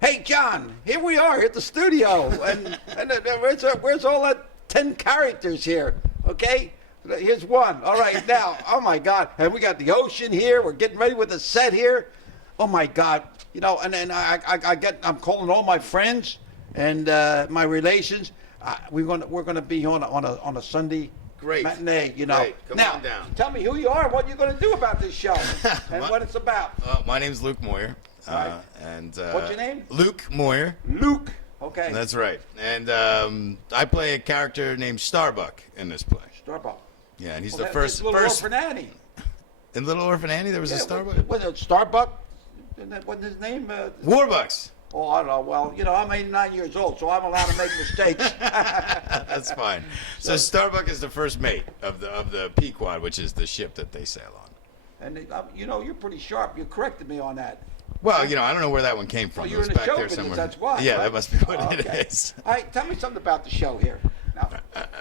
Hey, John, here we are at the studio, and where's all that 10 characters here? Okay, here's one. All right, now, oh my God, and we got the ocean here. We're getting ready with the set here. Oh my God, and I'm calling all my friends and my relations. We're gonna be on a Sunday. Great. Matinee, Great. Come now, on down. tell me who you are, what you're going to do about this show, and what it's about. My name's Luke Moyer. Right. And What's your name? Luke Moyer. Luke. Okay. That's right. And I play a character named Starbuck in this play. Starbuck. Yeah, and he's Well, the first. Little Orphan Annie. In Little Orphan Annie, there was a Starbuck. Was it Starbuck? Wasn't his name? Warbucks. Oh, I don't know. Well, I'm 89 years old, so I'm allowed to make mistakes. That's fine. So Starbuck is the first mate of the Pequod, which is the ship that they sail on. And you're pretty sharp. You corrected me on that. Well, I don't know where that one came from. Well, It you're was in the back show there business, somewhere. that's why. Yeah, right? that must be what Oh, it okay. is. All right, tell me something about the show here. Now.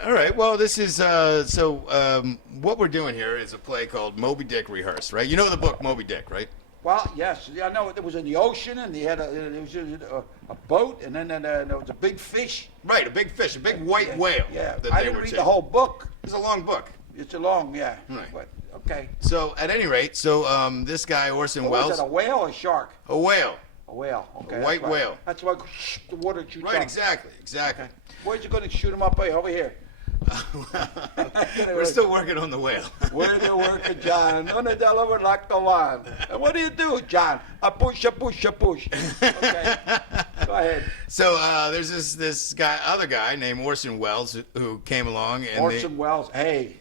All right. Well, this is what we're doing here is a play called Moby Dick Rehearsed, right? You know the book Moby Dick, right? Well, yes. Yeah, I know it was in the ocean, and there was a boat, and then there was a big fish. Right, a big fish, a big white whale. Yeah, that I they didn't were read chasing. the whole book. It's a long book. It's a long, yeah. Right. But, okay. So at any rate, this guy Orson What Welles, was it, a whale or a shark? a whale. A whale. Okay. A white that's right. whale. That's why the water shoots Right, up. exactly. Okay. Where's you going to shoot him up? Over here. We're still working on the whale. Where do you work, John? On the Delaware like the one. And what do you do, John? A push. Okay. Go ahead. So there's this other guy named Orson Welles who came along and Orson Welles. Hey,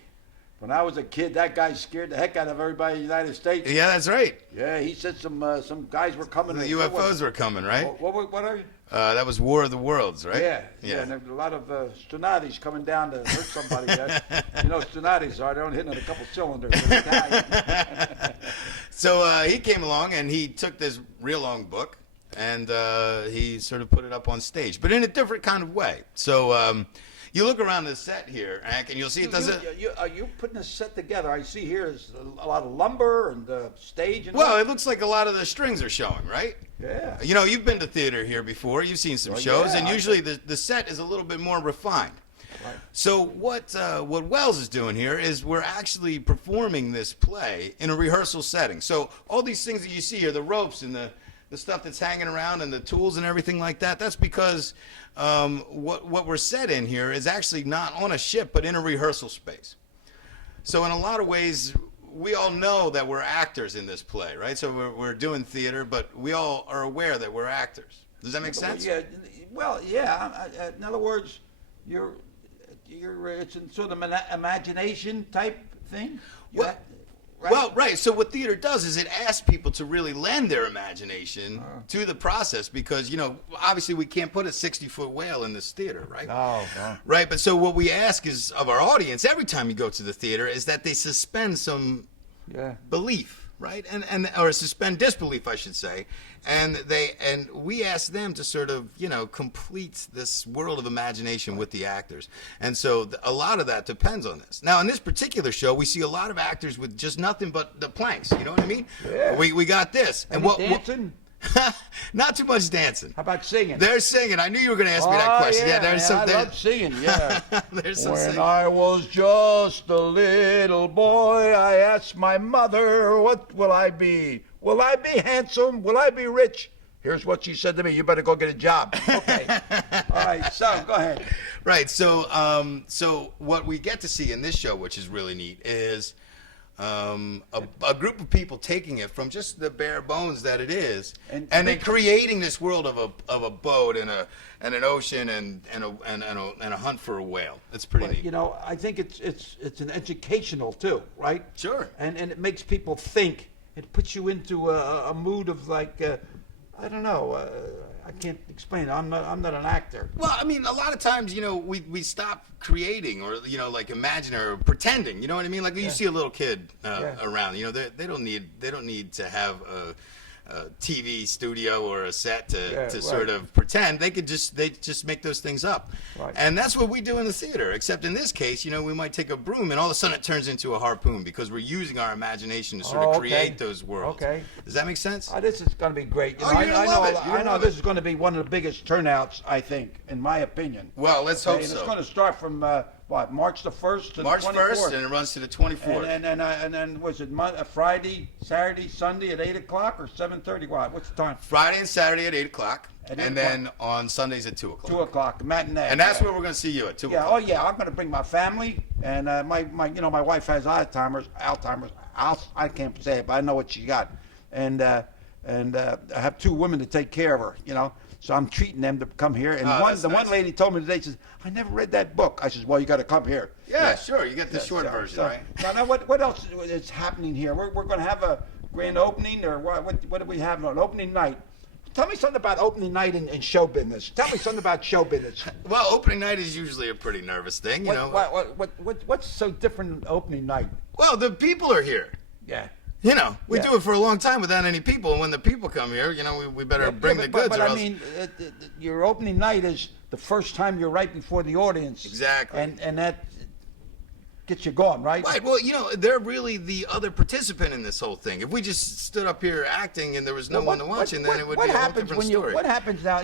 when I was a kid, that guy scared the heck out of everybody in the United States. Yeah, that's right. Yeah, he said some guys were coming. The UFOs were coming, right? What are you? That was War of the Worlds, right? Yeah. And there were a lot of Stunadis coming down to hurt somebody. Stunadis are. They don't hit on a couple cylinders. So he came along and he took this real long book and he sort of put it up on stage, but in a different kind of way. So you look around the set here, Hank, and you'll see it doesn't. Are you putting a set together? I see here is a lot of lumber and stage. And Well, it looks like a lot of the strings are showing, right? Yeah. You've been to theater here before. You've seen some shows, yeah, and usually the set is a little bit more refined. Right. So what Wells is doing here is we're actually performing this play in a rehearsal setting. So all these things that you see here, the ropes and the stuff that's hanging around and the tools and everything like that, that's because what we're set in here is actually not on a ship, but in a rehearsal space. So in a lot of ways, we all know that we're actors in this play, right? So we're doing theater, but we all are aware that we're actors. Does that make sense? Yeah. Well, yeah. In other words, it's in sort of an imagination type thing. Well, Right? Well, right. So what theater does is it asks people to really lend their imagination to the process because, obviously we can't put a 60-foot whale in this theater, right? No. Right. But so what we ask is of our audience every time you go to the theater is that they suspend some belief, right? Or suspend disbelief, I should say. And we ask them to sort of, complete this world of imagination with the actors. And so a lot of that depends on this. Now, in this particular show, we see a lot of actors with just nothing but the planks. You know what I mean? Yeah. We got this. And dancing? Not too much dancing. How about singing? They're singing. I knew you were going to ask me that question. Yeah, there's man, some. I love singing. Yeah. There's some When singing. I was just a little boy, I asked my mother, "What will I be? Will I be handsome? Will I be rich?" Here's what she said to me: "You better go get a job." Okay. All right. So go ahead. Right. So what we get to see in this show, which is really neat, is a group of people taking it from just the bare bones that it is, and then creating this world of a boat and an ocean and a hunt for a whale. It's pretty neat. I think it's an educational too, right? Sure. And it makes people think. It puts you into a mood of like, I don't know. I can't explain it. I'm not an actor. Well, I mean, a lot of times, we stop creating or, like imagining or pretending. You know what I mean? Like you see a little kid around. They don't need to have TV studio or a set to right. sort of pretend. They just make those things up. Right. And that's what we do in the theater, except in this case, we might take a broom and all of a sudden it turns into a harpoon because we're using our imagination to sort of create those worlds. Okay. Does that make sense? This is going to be great. You're gonna love it. I know this is going to be one of the biggest turnouts, I think, in my opinion. Well, let's hope And so. it's going to start from March the 1st to March the 24th. 1st, and it runs to the 24th. And then was it Friday, Saturday, Sunday at 8 o'clock or 7:30? What's the time? Friday and Saturday at 8 o'clock, At 8 and then on Sundays at 2 o'clock. 2 o'clock, matinee. And that's where we're going to see you at 2 Yeah. o'clock. Oh yeah. I'm going to bring my family, and my wife has Alzheimer's. I can't say it, but I know what she got, and I have 2 women to take care of her. So I'm treating them to come here. And one lady told me today, she says, "I never read that book." I says, "Well, you got to come here." Yeah, sure. You get the short version, right? Now, what else is happening here? We're going to have a grand opening, or what do we have on opening night? Tell me something about opening night in show business. Tell me something about show business. Well, opening night is usually a pretty nervous thing, What's so different than opening night? Well, the people are here. Yeah. We do it for a long time without any people, and when the people come here, we better bring the goods. But or I else... mean, your opening night is the first time you're right before the audience. Exactly. And that gets you going, right? Right. Well, they're really the other participant in this whole thing. If we just stood up here acting and there was no one to watch, then it would be a whole different story. What happens now?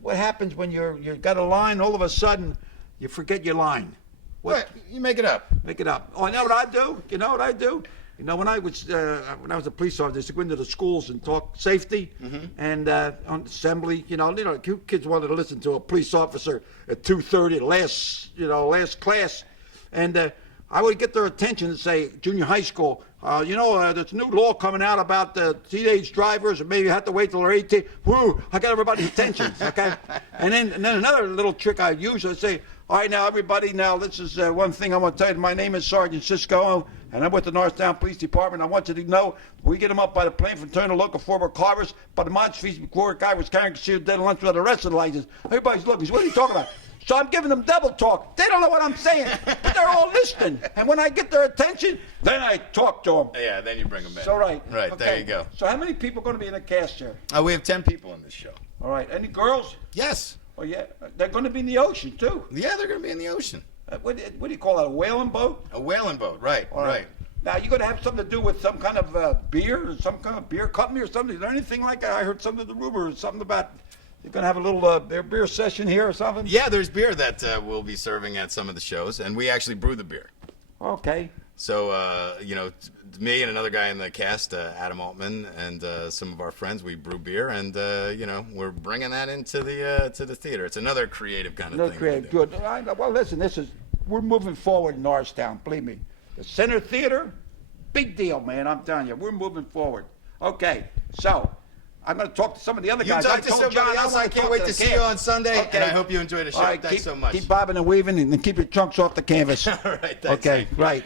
What happens when you got a line? All of a sudden, you forget your line. What? You make it up. Make it up. Oh, you know what I do? You know what I do? When I was a police officer, I used to go into the schools and talk safety, and on assembly, kids wanted to listen to a police officer at 2:30, last class, and I would get their attention and say, junior high school, there's a new law coming out about teenage drivers, and maybe you have to wait till they're 18. Woo! I got everybody's attention, okay? And then another little trick I use, I say, all right, now, everybody, this is one thing I want to tell you. My name is Sergeant Cisco, and I'm with the Northtown Police Department. I want you to know we get them up by the plane from Turner local former carvers, but the Mod Street before a guy was carrying concealed dead lunch without arrested license. Everybody's looking. What are you talking about? So I'm giving them double talk. They don't know what I'm saying, but they're all listening. And when I get their attention, then I talk to them. Yeah, then you bring them in. So, right. Right, okay. there you go. So how many people are going to be in the cast here? We have 10 people in this show. All right. Any girls? Yes. Oh, yeah. They're going to be in the ocean, too. Yeah, they're going to be in the ocean. What do you call it, a whaling boat? A whaling boat, right, All right. Now, you're going to have something to do with some kind of beer or some kind of beer company or something? Is there anything like that? I heard some of the rumors, something about you're going to have a little beer session here or something? Yeah, there's beer that we'll be serving at some of the shows, and we actually brew the beer. Okay. So, me and another guy in the cast, Adam Altman, and some of our friends, we brew beer, and, we're bringing that into the theater. It's another creative kind of thing. Another creative, good. Well, listen, we're moving forward in Norristown, believe me. The Center Theater, big deal, man, I'm telling you. We're moving forward. Okay, so I'm going to talk to some of the other guys. You talk to somebody else. I can't wait to see you on Sunday, and I hope you enjoy the show. All right, Thanks so much. Keep bobbing and weaving and keep your trunks off the canvas. All right, thanks. Okay, right.